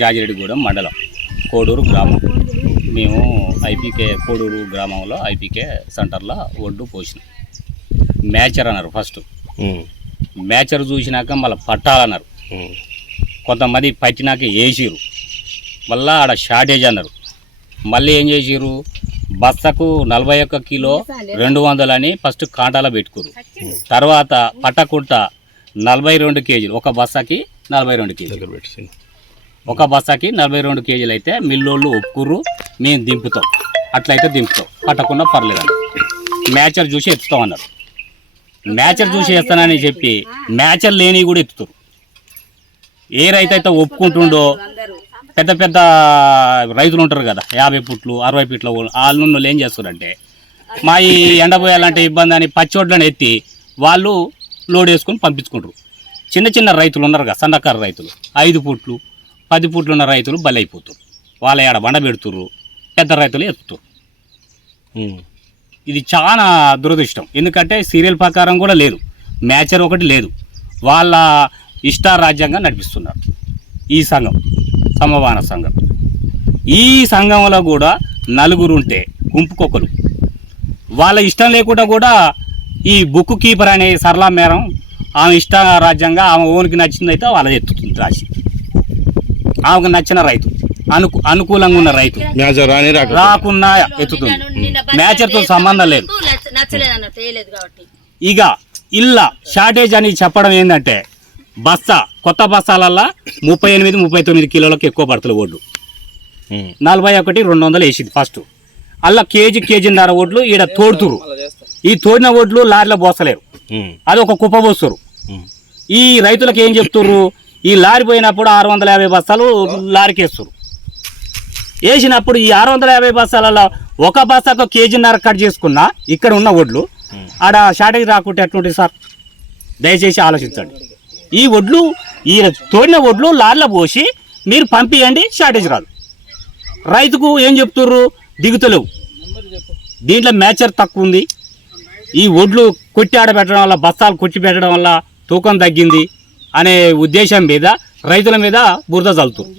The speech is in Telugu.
జాజిరెడ్డిగూడెం మండలం కోడూరు గ్రామం. మేము ఐపీకే కోడూరు గ్రామంలో ఐపీకే సెంటర్లో ఒడ్డు పోసినాం. మ్యాచర్ అన్నారు ఫస్ట్. మ్యాచర్ చూసినాక మళ్ళీ పట్టాలన్నారు. కొంతమంది పట్టినాక వేసిరు. మళ్ళీ ఆడ షార్టేజ్ అన్నారు. మళ్ళీ ఏం చేసిరు, బస్తకు 41 కిలో 200 అని ఫస్ట్ కాంటాలో పెట్టుకురు. తర్వాత పట్టకుంట 42 కేజీలు, ఒక బస్తాకి 42 కేజీలు, ఒక బస్తాకి 42 కేజీలు అయితే మిల్లోళ్ళు ఒప్పుకుర్రు, మేము దింపుతాం, అట్లయితే దింపుతాం, పట్టకుండా పర్లేదని. మ్యాచర్ చూసి ఎత్తుతాం అన్నారు. మ్యాచర్ చూసి వేస్తానని చెప్పి మ్యాచర్ లేని కూడా ఎత్తుతారు. ఏ రైతు అయితే ఒప్పుకుంటుండో, పెద్ద పెద్ద రైతులు ఉంటారు కదా, 50 ఫుట్లు 60 ఫీట్ల వాళ్ళు ఏం చేస్తారంటే, మా ఈ ఎండపోయాలంటే ఇబ్బంది అని పచ్చోడ్లను ఎత్తి వాళ్ళు లోడ్ వేసుకొని పంపించుకుంటారు. చిన్న చిన్న రైతులు ఉన్నారు కదా, సన్నకారు రైతులు, 5 ఫుట్లు 10 ఫుట్లు ఉన్న రైతులు బలైపోతారు. వాళ్ళ ఆడ బండ పెడుతుర్రు, పెద్ద రైతులు ఎత్తుతారు. ఇది చాలా దురదృష్టం. ఎందుకంటే సీరియల్ ప్రకారం కూడా లేదు, మ్యాచర్ ఒకటి లేదు, వాళ్ళ ఇష్టారాజ్యంగా నడిపిస్తున్నారు ఈ సంఘం, సమవాన సంఘం. ఈ సంఘంలో కూడా 4 ఉంటే గుంపుకొకరు, వాళ్ళ ఇష్టం లేకుండా కూడా ఈ బుక్ కీపర్ అనే సరళా మేరం ఆమె ఇష్టారాజ్యంగా ఆమె ఓనికి నచ్చిందైతే వాళ్ళది ఎత్తుతుంది రాసి. ఆమెకు నచ్చిన రైతు, అనుకూలంగా ఉన్న రైతు రాకున్నా ఎత్తుతుంది. మ్యాచర్తో సంబంధం లేదు. ఇక ఇల్లా షార్టేజ్ అని చెప్పడం ఏంటంటే, బస్తా కొత్త బస్తాలల్లా 38-39 కిలోలకు ఎక్కువ పడుతుంది ఒడ్లు. 41 200 వేసింది ఫస్ట్. అలా కేజీన్నర ఒడ్లు ఈడ తోడుతురు. ఈ తోడిన ఒడ్లు లారీలో పోస్తలేరు, అది ఒక కుప్ప పోస్తారు. ఈ రైతులకు ఏం చెప్తుర్రు, ఈ లారీ పోయినప్పుడు 650 బస్తాలు లారీకి వేస్తారు. వేసినప్పుడు ఈ 650 బస్తాలలో ఒక బస్తాకు కేజీన్నర కట్ చేసుకున్నా ఇక్కడ ఉన్న ఒడ్లు ఆడ షార్టేజ్ రాకుంటే ఎట్లుంటుంది సార్? దయచేసి ఆలోచించండి. ఈ ఒడ్లు, ఈ తోడిన ఒడ్లు లారీలో పోసి మీరు పంపియండి, షార్టేజ్ రాదు. రైతుకు ఏం చెప్తుర్రు, దిగుతలేవు. దీంట్లో మ్యాచర్ తక్కువ ఉంది. ఈ ఒడ్లు కొట్టి ఆడబెట్టడం వల్ల, బస్తాలు కొట్టి పెట్టడం వల్ల తూకం తగ్గింది అనే ఉద్దేశం మీద రైతుల మీద బురద చల్లుతారు.